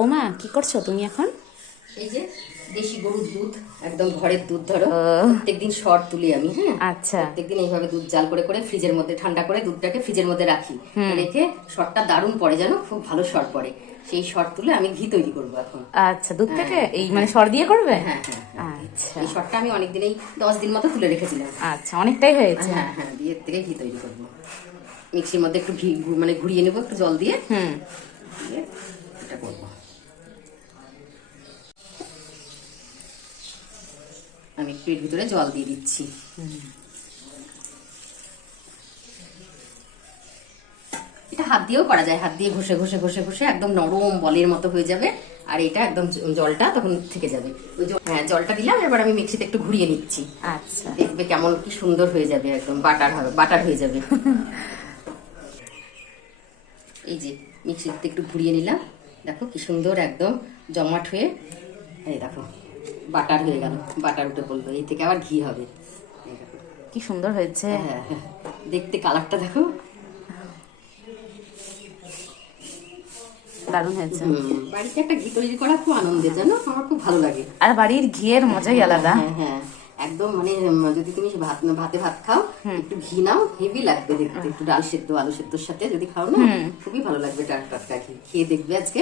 ও মা কি করছ তুমি এখন? এই যে দেশি গরুর দুধ একদম ঘরের দুধ ধরো। প্রত্যেকদিন শর্ট তুলি আমি হ্যাঁ? আচ্ছা। প্রত্যেকদিন এইভাবে দুধ জাল করে করে ফ্রিজের মধ্যে ঠান্ডা করে দুধটাকে ফ্রিজের মধ্যে রাখি। রেখে শর্টটা দারুণ পড়ে জানো খুব ভালো শর্ট পড়ে। সেই শর্ট তুলে আমি ঘি তৈরি করব এখন। আচ্ছা দুধ থেকে এই মানে সর দিয়ে করবে? হ্যাঁ হ্যাঁ আচ্ছা। এই শর্টটা আমি অনেকদিন এই দশ দিন মতো তুলে রেখেছিলাম। আচ্ছা অনেকটাই হয়েছে। হ্যাঁ হ্যাঁ দিয়ে এর থেকে ঘি তৈরি করব। মিক্সির মধ্যে একটু ঘি ঘু- মানে ঘুরিয়ে নেব একটু জল দিয়ে। হুম। দিয়ে এটা করব আমি একটু এর ভিতরে জল দিয়ে দিচ্ছি। এটা হাত দিয়েও করা যায় হাত দিয়ে ঘষে ঘষে ঘষে ঘষে একদম নরম বলের মতো হয়ে যাবে আর এটা একদম জলটা তখন থেকে যাবে। হ্যাঁ জলটা দিলাম এবার আমি মিক্সিতে একটু ঘুরিয়ে নিচ্ছি। আচ্ছা। দেখবে কেমন কি সুন্দর হয়ে যাবে একদম বাটার হবে বাটার হয়ে যাবে। এই যে মিক্সিতে একটু ঘুরিয়ে নিলাম। দেখো কি সুন্দর একদম জমাট হয়ে এই দেখো। বাটার হয়ে গেল বাটার উঠে পড়ল এই থেকে আবার ঘি হবে। কি সুন্দর হয়েছে। হ্যাঁ হ্যাঁ দেখতে কালারটা দেখো। দারুণ হয়েছে। বাড়িতে একটা ঘি তৈরি করা খুব আনন্দের জানো? আমার খুব ভালো লাগে। আর বাড়ির ঘিয়ের মজাই আলাদা। হ্যাঁ হ্যাঁ একদম মানে যদি তুমি ভাত ভাতে ভাত খাও একটু ঘি নাও হেভি লাগবে দেখতে। একটু ডাল সেদ্ধ আলু সেদ্ধর সাথে যদি খাও না খুবই ভালো লাগবে টাটকা ঘি। খেয়ে দেখবে আজকে।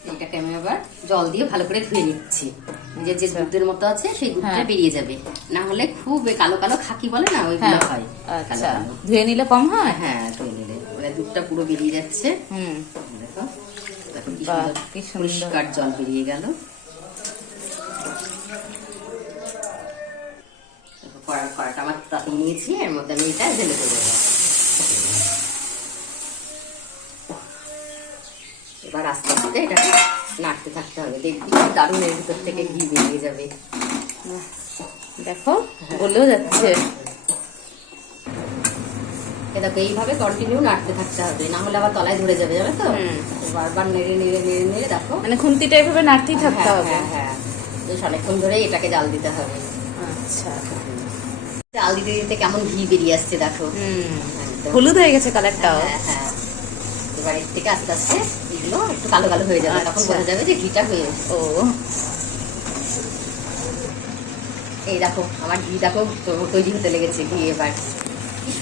হুম এইটাকে আমি আবার জল দিয়ে ভালো করে ধুয়ে নিচ্ছি। যে যে দুধের মতো আছে সেই দুধটা হ্যাঁ। বেরিয়ে যাবে। না হলে খুব কালো কালো খাকি বলে না ওইগুলো হ্যাঁ। হয়। আচ্ছা। ধুয়ে নিলে কম হয়? হ্যাঁ ধুয়ে নিলে। দুধটা পুরো বেরিয়ে যাচ্ছে। হুম। দেখো কি সুন্দর পরিষ্কার জল বেরিয়ে গেল। কড়া কড়াটা আমার তাতে নিয়েছি এর মধ্যে আমি এটা ঢেলে দেবো। এবার আস্তে আস্তে এটাকে নাড়তে থাকতে হবে। দেখবি দারুণ এর ভিতর থেকে ঘি বেরিয়ে যাবে। দেখো বলেও যাচ্ছে। দেখো এইভাবে কন্টিনিউ নাড়তে থাকতে হবে না হলে আবার তলায় ধরে যাবে জানো তো? বারবার নেড়ে নেড়ে নেড়ে নেড়ে দেখো। মানে খুন্তিটা এভাবে নাড়তেই থাকতে হ্যাঁ, হবে। হ্যাঁ। হ্যাঁ বেশ অনেকক্ষণ ধরে এটাকে জাল দিতে হবে। আচ্ছা। জাল দিতে দিতে কেমন ঘি বেরিয়ে আসছে দেখো। হুম। হলুদ হয়ে গেছে কালারটাও হ্যাঁ হ্যাঁ। এবার এর থেকে আস্তে আস্তে এগুলো একটু কালো কালো হয়ে যাবে তখন আচ্ছা। বোঝা যাবে যে ঘিটা হয়ে ও। এই দেখো আমার ঘি দেখো তো- তৈরি হতে লেগেছে ঘি এবার।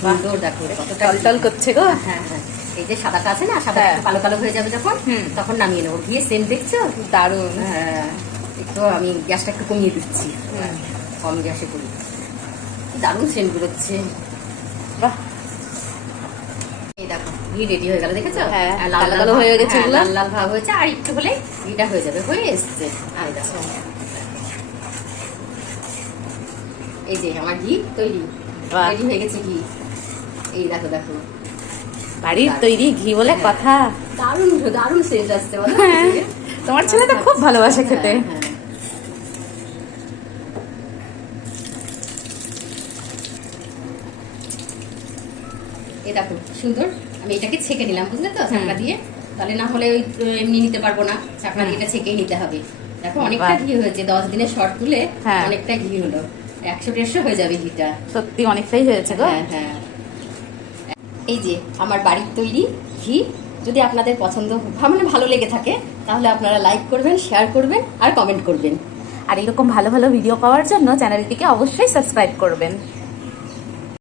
সুন্দর দেখো কতটা টলটল করছে গো। হ্যাঁ হ্যাঁ এই যে সাদাটা আছে না সাদা হ্যাঁ। কালো কালো হয়ে যাবে যখন হুম। তখন নামিয়ে নেব। ঘিয়ে সেন্ট দেখছ? দারুণ। হ্যাঁ একটু আমি গ্যাসটা একটু কমিয়ে দিচ্ছি। কম গ্যাসে করি। দারুণ সেন্ট বেরোচ্ছে। বাহ। ঘি রেডি হয়ে গেল দেখেছ? হ্যাঁ, লাল লাল হয়ে গেছে হ্যাঁ, লাল লাল ভাব হয়েছে আর একটু হলে ঘিটা হয়ে যাবে হয়ে এসছে। আর দেখো এই যে আমার ঘি তৈরি হয়ে গেছে ঘি। এই দেখো দেখো। বাড়ির তৈরি ঘি বলে কথা। দারুণ দারুণ সেন্ট আসছে হ্যাঁ। তোমার ছেলে তো খুব ভালোবাসে খেতে। হ্যাঁ, হ্যাঁ। দেখো সুন্দর। আমি এটাকে ছেঁকে নিলাম বুঝলে তো? চাকরা দিয়ে। তাহলে না হলে ওই এমনি নিতে পারব না। চাকরা দিয়ে এটা ছেঁকেই নিতে হবে। দেখো অনেকটা। ঘি হয়েছে। দশ দিনের শর্ট তুলে হ্যাঁ। অনেকটা ঘি হলো। একশো দেড়শো হয়ে যাবে ঘিটা। সত্যি অনেকটাই হয়েছে গো। হ্যাঁ হ্যাঁ। এই যে আমার বাড়ির তৈরি ঘি। যদি আপনাদের পছন্দ মানে ভালো লেগে থাকে তাহলে আপনারা লাইক করবেন শেয়ার করবেন আর কমেন্ট করবেন। আর এরকম ভালো ভালো ভিডিও পাওয়ার জন্য চ্যানেলটিকে অবশ্যই সাবস্ক্রাইব করবেন।